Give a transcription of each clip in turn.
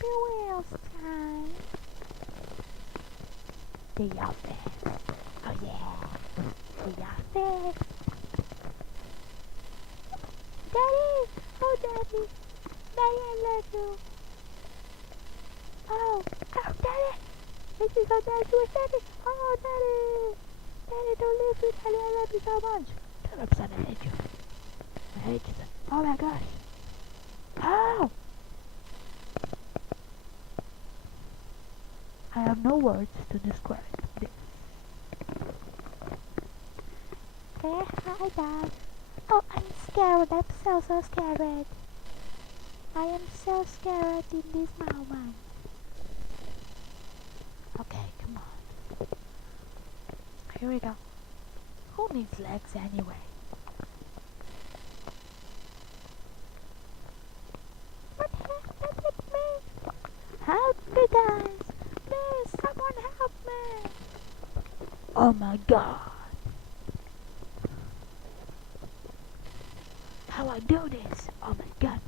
Happy Wheels time. The office. Oh yeah. The office. Daddy! Oh Daddy! Daddy, I love you. Oh, Daddy! This is so nice with Daddy. Oh, Daddy! Daddy, don't leave me, Daddy. I love you so much. Shut up, son. I hate you. I hate you, son. Oh my gosh. Oh! I have no words to describe this. Hey, hi, Dad. Oh, I'm scared. I'm so scared. I am so scared in this moment. Okay, come on. Here we go. Who needs legs anyway? What happened with me? Help me, guys! Please, someone help me! Oh my god! How I do this? Oh my god!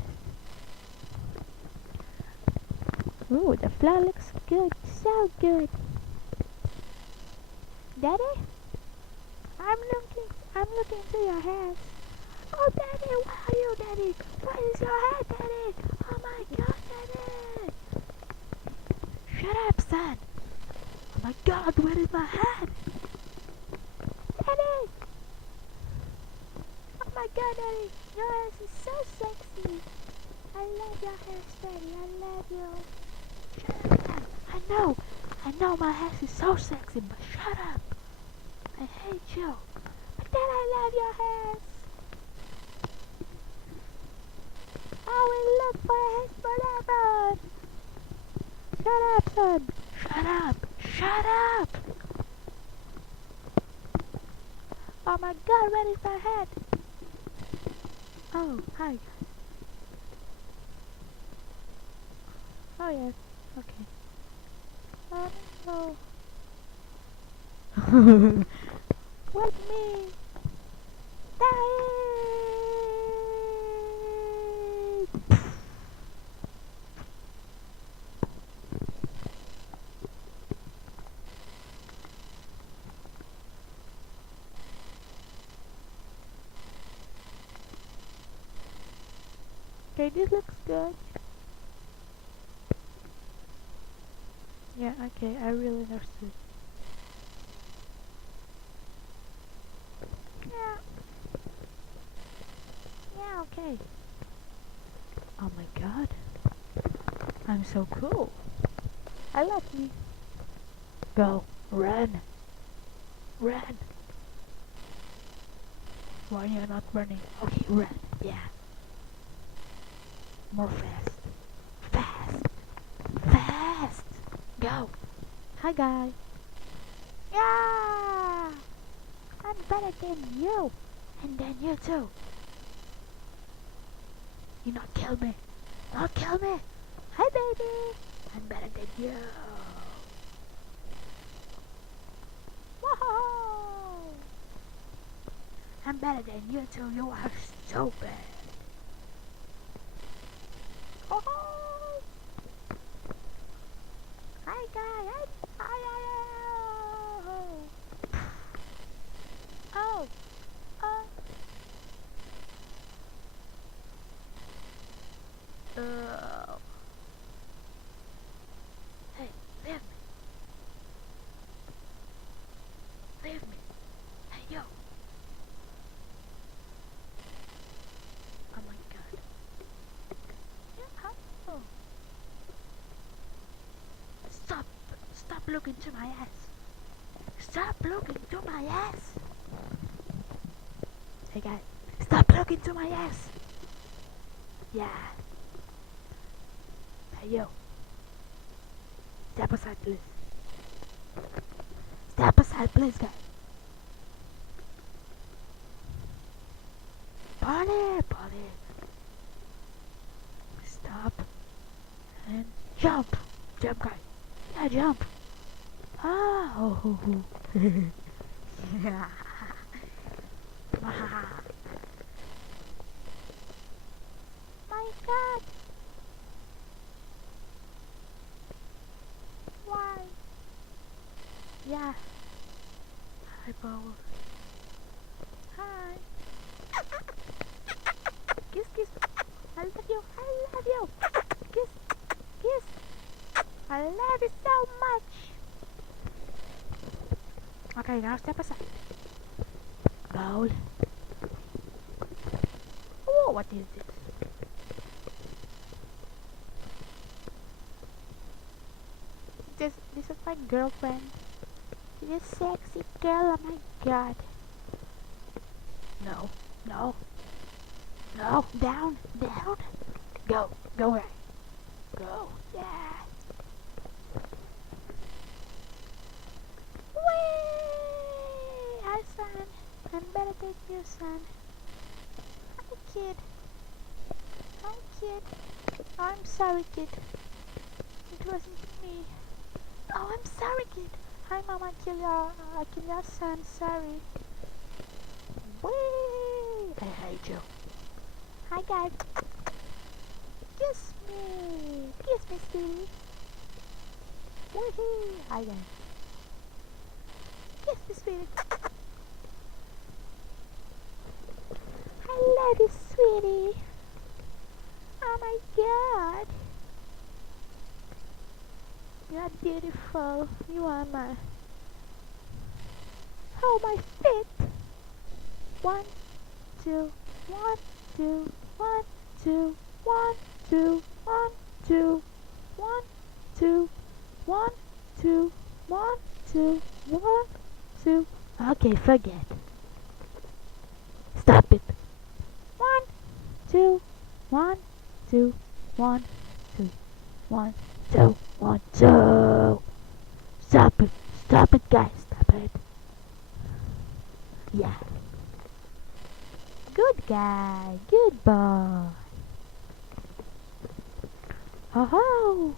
Ooh, the flower looks good, so good. Daddy? I'm looking to your hair. Oh, Daddy, where are you, Daddy? Where is your head, Daddy? Oh my god, Daddy! Shut up, son! Oh my god, where is my head? Daddy! Oh my god, Daddy! Your hair is so sexy! I love your hair, Daddy. I love you. Shut up, son. I know my hair is so sexy, but shut up! I hate you. But then I love your hair. I will look for a head forever. Shut up, son. Shut up. Shut up. Oh my god, where is my head? Oh, hi. Oh yes, okay. Oh no. With me. Die. Okay, this looks good. Yeah, okay, I really understood. Yeah. Yeah, okay. Oh my god. I'm so cool. I love me. Go. Run. Run. Why you're not running? Okay, run. Yeah. More fast. Fast. Fast. Go. Hi, guys. Yeah. I'm better than you. And then you too. You not kill me. Not kill me. Hi, baby. I'm better than you. Whoa. I'm better than you too. You are stupid. Oh. Hi, guys. Oh. Oh. Hey, leave me. Leave me. Hey, yo. Oh my god. Yeah, oh. Stop. Stop looking to my ass. Stop looking to my ass. Hey, guys. Stop looking to my ass. Yeah. Hey, yo. Step aside, please. Step aside, please, guys. Polly, Polly. Stop. And jump. Jump, guys. Yeah, jump. Oh. Yeah. My god. Yeah. Hi, Bowl. Hi. Kiss, kiss. I love you. I love you. Kiss, kiss. I love you so much. Okay, now step aside. Bowl. Oh, what is this? This is my girlfriend. She's a sexy girl. Oh my god. No, no, no. Down, down. Go, go away. Go. Yeah. Whee! Hi, son. I'm better take you, son. Hi, kid. Hi, kid. I'm sorry, kid. It wasn't me. Oh, I'm sorry, kid. Hi, mom. I kill your son. Sorry. Whee! I hate you. Hi, guys. Kiss me. Kiss me, sweetie. Woohoo! Hi, guys. Kiss me, sweetie. I love you, sweetie. Oh my god. You are beautiful. You are my... Oh, my feet. One, two, one, two, one, two, one, two, one, two, one, two, one, two, one, two, one, two. Okay, forget. Stop it. One, two, one, two, one, two, one, two, one, two. Stop it. Stop it, guys. Stop it. Yeah. Good guy. Good boy. Ho ho.